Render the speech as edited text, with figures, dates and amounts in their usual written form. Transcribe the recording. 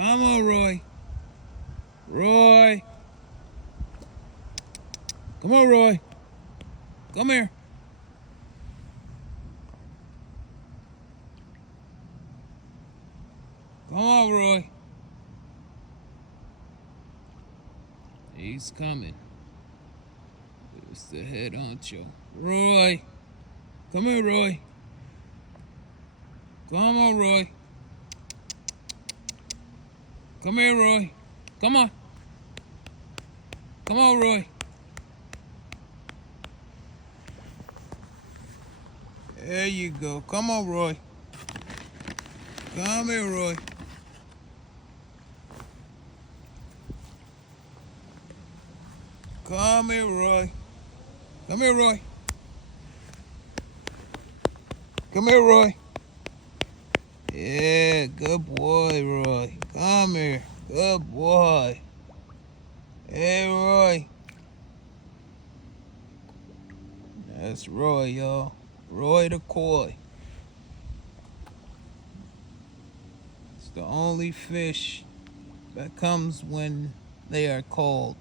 Come on, Roy. Roy. Come on, Roy. Come here. Come on, Roy. He's coming. It's the head honcho. Roy. Come here, Roy. Come on, Roy. Come here, Roy. Come on. Come on, Roy. There you go. Come on, Roy. Come here, Roy. Come here, Roy. Come here, Roy. Come here, Roy. Yeah, good boy, Roy. Come here. Good boy. Hey, Roy. That's Roy, y'all. Roy the koi. It's the only fish that comes when they are cold.